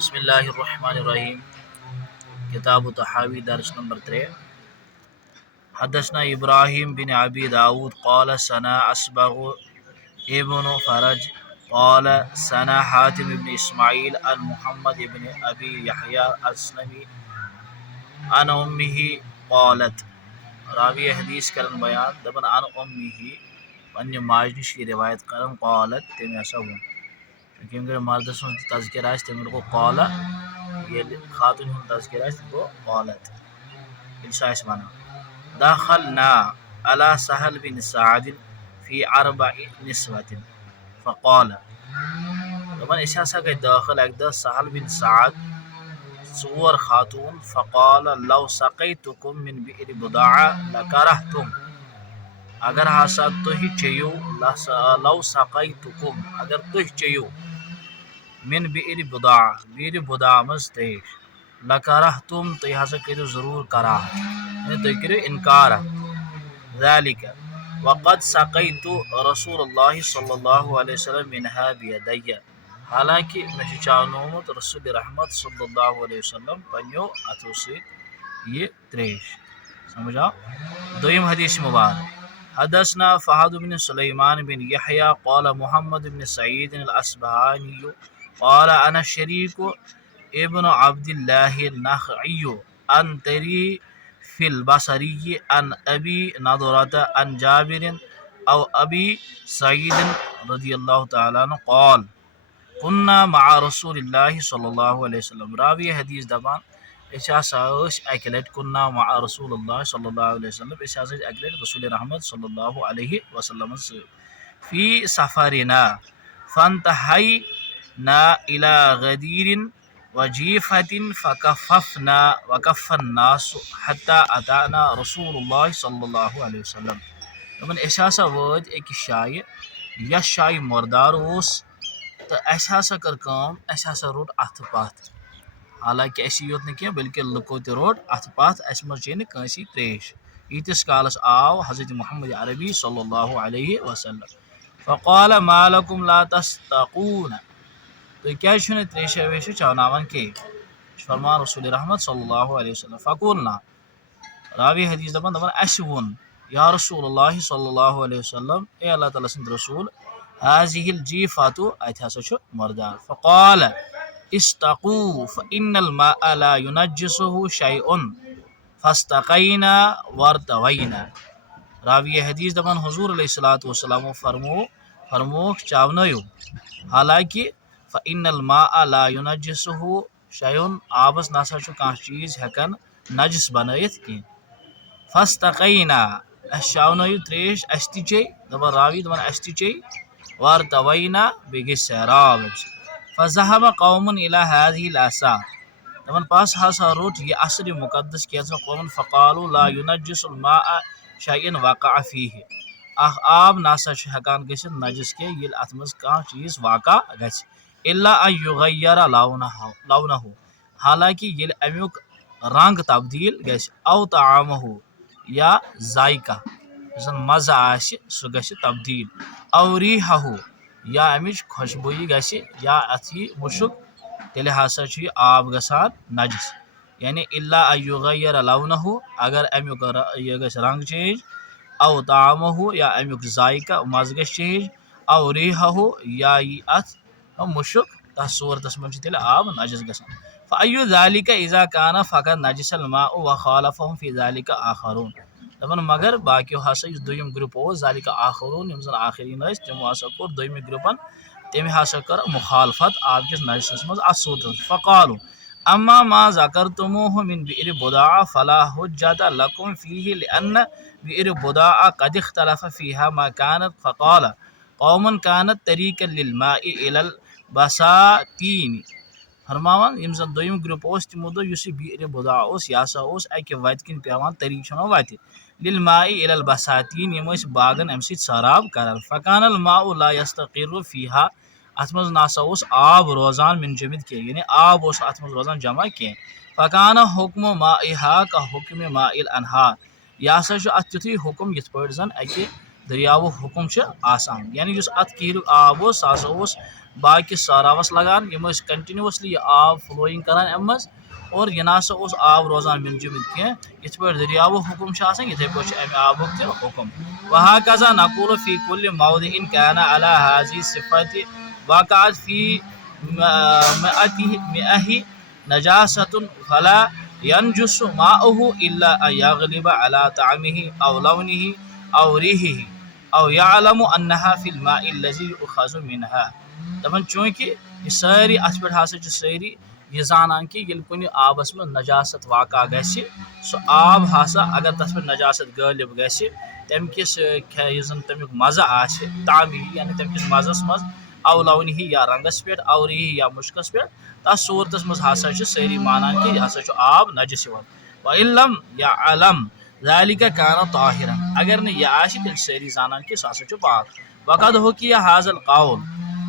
बिस्मिल्लाहिर्रहमानिर्रहीम। किताब तहावी दर्स नंबर 3। हदसना इब्राहिम बिन अबी दाऊद क़ाल सना असबग़ इब्न फरज क़ाल सना हातिम इब्न इस्माईल अन मुहम्मद इब्न अबी यहया अस्लमी अन उम्मिही क़ालत। रावी हदीस करन बयान दबन अन उम्मिही पन्ने माज निश रिवायत करन क़ालत तम हसा वो क्योंकि मर्द सुन तज़किर आस तम गो क़ाला ये खातून हुन तज़किर आस गो क़ालत वन दखलना अला सहल बिन साद फी अर्बइ निस्वतिन फ़क़ाल दपन अस हसा गई दाखिल अक दह सहल बिन साद चोर खातून फ़क़ाल लव सक़ैतुकुम मिन बि'r बुदाअ लकरहतुम अगर हसा तुह चेयू लव सक़ैतुकुम अगर तुह चेयू मिन बि'r बुदा मज तेश लकरहतुम तुह हसा करो जरूर कराहत तुह करो इनकार ज़ालिक वक़द सक़ैतु रसूलुल्लाह सल्लल्लाहु अलैहि वसल्लम मिनहा बियदैया हालांकि मे चावनोमुत रसूल रहमत सल्लल्लाहु अलैहि वसल्लम पन्नो अथो सत ये त्रेश समझ आओ। दोयम हदीस मुबारक हदसना फ़हद बिन सुलैमान बिन यहया क़ाल मुहम्मद बिन सईद अल अस्बहानी क़ाल अना शरीक इब्न अब्दिल्लाह नख़ई अन तरी फिल बसरी अन अबी नदरत अन जाबिर औ अबी सईद रज़ियल्लाहु तआला अन्हु क़ाल कुन्ना मअ रसूलिल्लाहि सल्लल्लाहु अलैहि वसल्लम। रावी हदीस दपान अक लट कुन्ना मअ रसूलिल्लाहि सल्लल्लाहु अलैहि वसल्लम अक लट रसूल रहमत सल्लल्लाहु अलैहि वसल्लम फी सफरिना फंतहैना इला गदीरिन वजीफतिन फकफ़ना वकफ़न्नास हत्ता अताना रसूलुल्लाह सल्लल्लाहु अलैहि वसल्लम। दपन अस हसा वत अकिस शाये यस शाये मुर्दार ओस तो अस हसा कर काम अस हसा रोट अथ पथ हालांकि अस योत न कह बल्कि लुको ते रोट अथ पथ अस मज चे कंसी त्रेश ईतिस कालस आव हज़रत मुहम्मद अरबी सल्लल्लाहु अलैहि वसल्लम फ़क़ाल मा लकुम ला तस्तक़ून तो क्या त्रेशा वेशा चवनावन के फरमान रसूल रहमत सल्लल्लाहु अलैहि वसल्लम फ़क़ुलना रावी हदीस दपन दपन अस वोन या रसूलुल्लाह सल्लल्लाहु अलैहि वसल्लम ए अल्लाह ताला सद रसूल हाज़िहिल जीफ़ातु अत हसा छु मुर्दार फ़क़ाल इस्तक़ू फ़इन्नल माअ ला युनज्जिसुहु शैउन फ़स्तक़ैना वरतवैना। रावी हदीस दपन हुज़ूर अलैहिस्सलातु वस्सलाम फरमोख चावनयो हालांकि फ़इन्नल माअ ला युनज्जिसुहु शैउन आबस नसा छु कह चीज हेकन नजस बनयत कि फ़स्तक़ैना अस चावनयो त्रेश अस ति चे दपन रावी दपन अस ति चे वरतवैना बे गई सैराब फ़ज़हब कौमुन इला हाज़िहिल आसार दपन पास हसा रोट ये असर मुक़द्दस कैसा कौमन फ़क़ालू ला युनज्जिसुल माअ शैइन वक़अ फ़ीहि आब नसा छु हेकान गसित नजस के ये अत मज कह चीज वाक़ा गछ इल्ला अन युग़य्यरा लौनहु हालांकि ये अमुक रंग तब्दील गछ औ ताअमहु या जायका जन मज़ा आसि सु गछ तब्दील औ रीहहु या अमिच खुशबुई गछ या अथ यी मुशुक तेल हसा छु आब गसान नजस यानी इल्ला अन युग़य्यरा लौनहु अगर अमुक ये गछ रंग चेंज औ ताअमहु या अमुक जायका मज़ गछ चेंज औ रीहहु या यी अथ मुशुक तथ सूरतस मज तेल आब नजस गसान फ़अय्यु ज़ालिका इज़ा कान फ़क़द नजसल माउ व ख़ालफ़हुम फ़ी ज़ालिका आख़रून दपन मगर बाकियो हसा इस दोयम ग्रुप ओस ज़ालिका आख़रून यम जन आखिरीन अस तमो हसा कोर दोयम ग्रुपन तम हसा कर मुखालफत आब किस नजस मज अत सूरतस फ़क़ालू अम्मा मा ज़करतुमूहु मिन बि'r बुदाअ फला हुज्जत लकुम फ़ीहि लिअन्न बि'r बुदाअ क़द इख्तलफ़ फ़ीहा मा कानत फ़क़ाल कौमुन कानत तरीक़न लिल माइ इलल बसातीन फरमावन यम जन दोयम ग्रुप ओस तमो दो युस बि'r बुदाअ ओस यह हसा ओस अकि वत किन पेवान तरीक़ छनो वत लिल माइ इलल बसातीन यम बागन अम सत सराब करन फ़कानल माउ ला यस्तक़िरु फ़ीहा अत मज नसा ओस आब रोजान मिनजमिद के यानी आब ओस अत मज रोजान जमा के फ़कान हुक्म माइहा का हुक्म माइल अनहार यह हसा अत तिथुय हुक्म यथ पट जन अकि दरियाव हुकुम आसान, यानी अत कीर आब सह बाकी सहरावस लगान, कंटिन्यूसली आब फ्लोइंग करान अम मज, और यह नासा आब रोजान मिनजमित कह, इत पे दरियाव हुकुम इथे पे अमे आबुक हुकुम। वहा कजा नकूल फी कुल मौदिन काना अला हाजी सिफत वाक़अत फी मिअहि नजासतुन फला यनजुस माउहु इल्ला अन यगलिब अला तामिही औ लौनिही औ रिहिही औ यअलमु अन्नहा फिल माइ लज़ी युखज़ु मिनहा। दपन चूंकि ये सारी अत पे हसा सारी यह जानान कि ये कुन आबस में नजासत वाक़ा गि सह आब हसा अगर तथ पे नजासत गालिब गि तम किस तमिक मज़ा आसे तामी यानी तम किस मज़स मज औ लौनिही या रंगस पे औ रिही या मुश्कस पे तथ सूरतस मज हसा सारी मानान कि यह हसा आब नजस व इल्लम या अलम ज़ालिका काना ताहिरन, अगर न यह आशि तेल सारी जानान कि सह हसा पाक। वक़द हुकिया हाज़ल क़ौल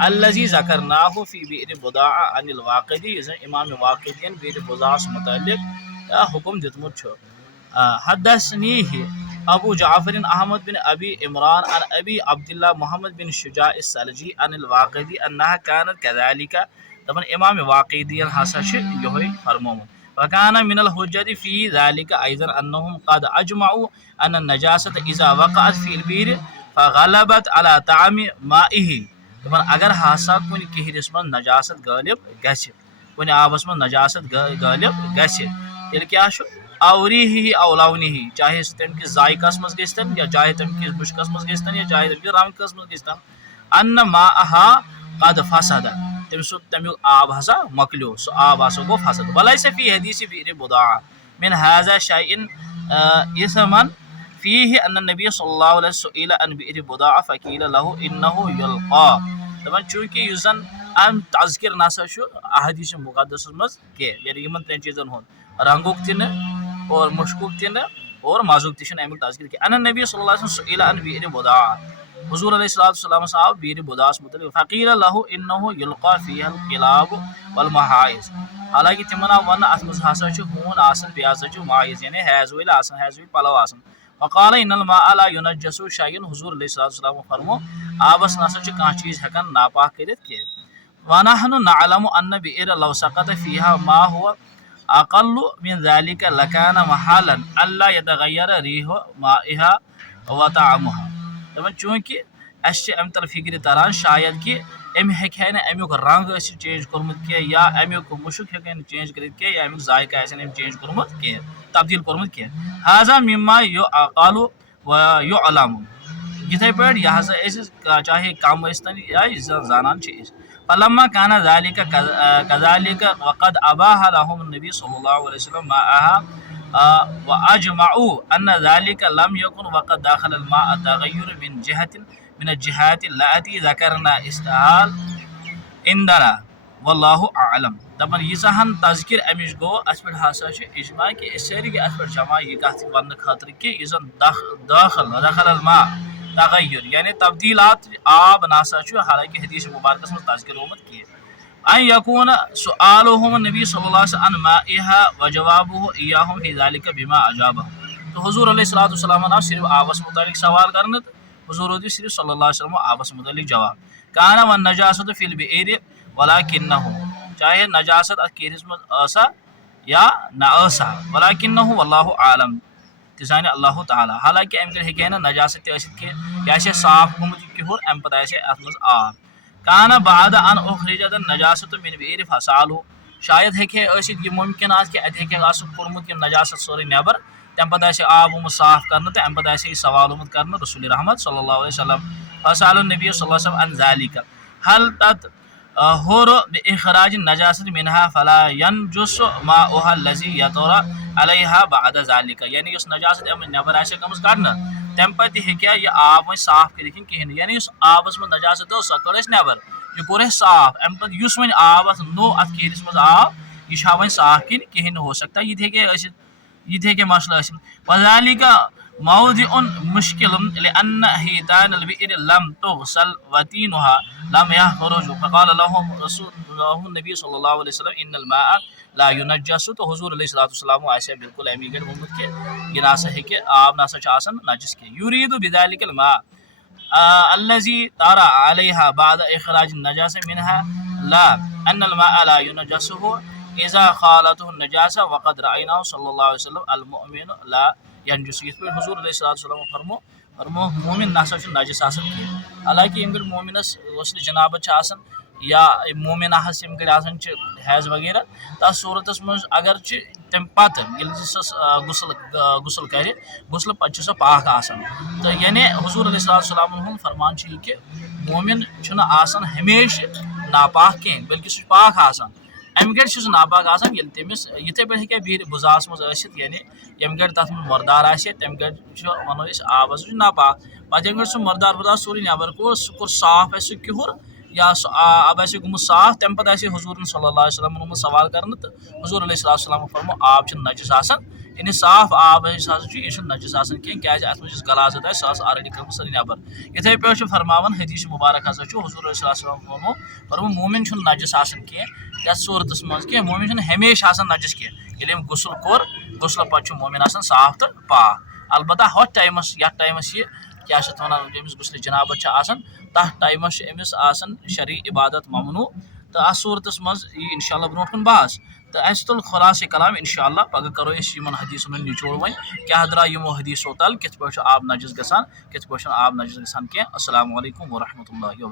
अल्लज़ी ज़करनाहु फ़ी बि'r बुदाअ अनिल वाक़िदी, इमाम वाक़िदियन बि'r बुदाअस मुतअल्लिक़ हुक्म दितमुत छ। हदसनीहि अबू जाफर अहमद बिन अबी इमरान अन अबी अब्दुल्लाह मुहम्मद बिन शुजा सलजी अनिल वाक़िदी अन्नहा कानत कज़ालिका, दपन इमाम वाक़िदियन हसा यही फरमोमुत। वकाना मिनल हुज्जति फ़ी ज़ालिका अयज़न अन्नहुम क़द अजमउ अन्न नजासत इज़ा वक़अत फ़िल बि'r फ़ग़लबत अला ताअमि माइही, दपन अगर हसा कुन किहरिस मज नजासत गालिब गि, कुन आबस मज नजासत गालिब गि, तेल क्या औरिही औ लौनिही, चाहे तम किस जायकस मज गन या चाहे तम किस मुश्कस मज गन या चाहे तम किस रंगस मज गन, अन्न माअहा क़द फसद, तमिक आब हसा मकलो, सह आब हसा गो फसद। वलैस फ़ी हदीस बि'r बुदाअ मिन हाज़ा शैइन इस्मन फ़ीहि अन्न नबी सल्लल्लाहु अलैहि वसल्लम सुइला अन बि'r बुदाअ फ़क़ील लहु इन्नहु युल्क़ा, दपन चूंकि यह जन अम तज़किर नसा अहदीस मुक़द्दस मज कह, यानी इन त्रेन चीजन हो रंगुक तिन और मुश्कुक तिन और मजुक तिन अमुक तज़किर कह। अन्न नबी सल्लल्लाहु अलैहि वसल्लम सुइला अन बि'r बुदाअ, हुज़ूर अलैहिस्सलाम साहब बि'r बुदाअस मुतल्लिक़ फ़क़ील लहु इन्नहु युल्क़ा फ़ीहल क़िलाब वल महाइज़, हालांकि तिमन वन अत मज हसा हून आसन बे हसा माइज़ यानी हैज़ वल आसन, हैज़ वल पलव आसन। वक़ाल इन्नल माअ ला युनज्जसु शैअन, हुज़ूर अलैहिस्सलाम फरमो आबस नसा कह चीज हेकन नापाक करित कह। वनहनु नअलमु अन्न बि'r लौ सक़त फ़ीहा मा हुवा अक़ल्लु मिन ज़ालिका लकाना महलन अल्ला यतग़य्यर रिहु माइहा व ताअमुहा, दपन चूंकि अस अम तल फिक्र तरन शायद कि अम हेकि अमुक रंग चेंज कोर्मुत कह या अमुक मुशुक हेकन चेंज करित कह या अमुक जायका चेंज कोर्मुत कह, तब्दील कोर्मुत कह। हाज़ा मिम्मा युक़ालु व युअलमु, यथे पे यह चाहे कम तन या जानान फलम्मा काना ज़ालिका कज़ालिका वक़द अबाह लहुम नबी सल्लल्लाहु अलैहि वसल्लम माअहा व अजमउ अन्न ज़ालिका लम यकुन वक़द दखल अल माअ तग़य्युर मिन जिहतिन मिन जिहाति लअती ज़करना इस्तिहाल इंदना वल्लाहु अअलम, दपन यीहन तज़किर अमिश गो अत पे हसा इजमा कि सारी अत पे जमा यह कथ वन खतर कि यह दाखिल दखल अल मा तग़य्युर यानी तब्दीलात आब नसा, हालांकि हदीस मुबारकस में तज़किर होमुत कि अन यकून सुआलुहुम नबी सल्लल्लाहु अलैहि वसल्लम अन माइहा व जवाबुहु इय्याहुम फी ज़ालिका बिमा अजाबहु, तो हुज़ूर अलैहिस्सलाम ना सिर्फ आबस मुतालिक सवाल करन, हुज़ूर सिर्फ सल्लल्लाहु अलैहि वसल्लम आबस मुतालिक जवाब। काना वन नजासत फिल बि'r वलाकिन्नहु, चाहे नजासत अत कीरिस मज आसा या न आसा, वलाकिन्नहु वल्लाहु आलम, जाने अल्लाह ताला, हालांकि अम हे नजासत यह साफ गोमुत किहुर अम पे अत मज आब। काना बाद अन उखरिजत नजासत मिन बि'r फसालु, शायद हे मुमकिन कि अत हे कोर्मुत नजासत सोरे नबर, तम पे आब आमुत साफ कर तो अम पे सवाल आमुत कर रसूल रहमत सल्लल्लाहु अलैहि वसल्लम। फसाल नबी सल्लल्लाहु अलैहि वसल्लम अन ज़ालिका हल तत हुर बिइखराज नजासत मिनहा फला यनजुस माउहा लज़ी यतरा अलैहा बाद ज़ालिका, यानी उस नजासत अम नबर गमज कड़न तम पे यह आब वो साफ कर कहें, यानी उस आबस में नजासत सह कड़ नबर यह कोर साफ, अम पे वो आब अत नो अत केहरिस मज आब यह वो साफ कहें हो सकता ये मसला वज़ालिका मौदिउन मुश्किलुन लिअन्न हितानल बि'r लम तुग़सल व तीनुहा लम यख़रुजु फ़क़ाल लहुम रसूलुल्लाह नबी सल्लल्लाहु अलैहि वसल्लम इन्नल माअ ला युनज्जसु, तो हुज़ूर अलैहिस्सलाम आसे बिल्कुल अमी गड वोमुत कि यह नसा हे आब नसा नजस कह। युरीदु बिज़ालिकल मा, الذي ترى عليها بعد إخراج النجاسة منها لا أن الماء لا ينجسه إذا خالته النجاسة وقد رأيناه صلى الله عليه وسلم المؤمن لا ينجس यथ पे हुजूर अलैहि सल्लम फरमो मोमिन नसा नजस आसन की हालांकि यम मोमिनस गसल जनाबत या मोमिन यम हैज वगैरह तथ सूरत मज अगर तम पत गुसल कर गुसल पे सो पाक आसन तो यानी हुजूर अलैहि सल्लम फरमान कि मोमिन हमेशा नापाक कह बल्कि सह पाक आसन अम गड़ नापाक आसान तमिस इथे पे हे बिह बुजास मज यानी यम गड़ तथ मुर्दार तम गड़ वनो आब सह नापाक पे यम गड़ सह मुर्दार वर्दार सोरी नबर कोर सह कोर साफ सह किहुर या अब गुमुत साफ तम पे हुजूर सल्लल्लाहु अलैहि वसल्लम सवाल कर तो हुजूर अलैहि सल्लम फरमो आब नजस आसान यानी साफ आब यह नजस आसान क्या अत मज गलाजत सह ऑलरेडी कर सारी नबर इथे पे फरमान हदीस मुबारक हुजूर फरमो मोमिन नजस आसान कह या सूरत मज कह मोमिन हमेशा नजस कह गुसल कोर गुसल पे मोमिन साफ तो पाक अलबत्ता हथ टाइमस यथ टाइमस यह क्या वनान गुसल जनाबत तथ टाइमस अमिस शरई इबादत ममनू तो अत सूरत मज इंशाल्लाह ब्रो कुन बहस तो अस तुल खुलास कलाम इंशाल्लाह पगह करो हदीसन निचोड़ वन क्या द्रा यमो हदीसो तल कित पे आब नजस गसान कित पे आब नजस गसान कह अस्सलामु अलैकुम व रहमतुल्लाहि व बरकातहू।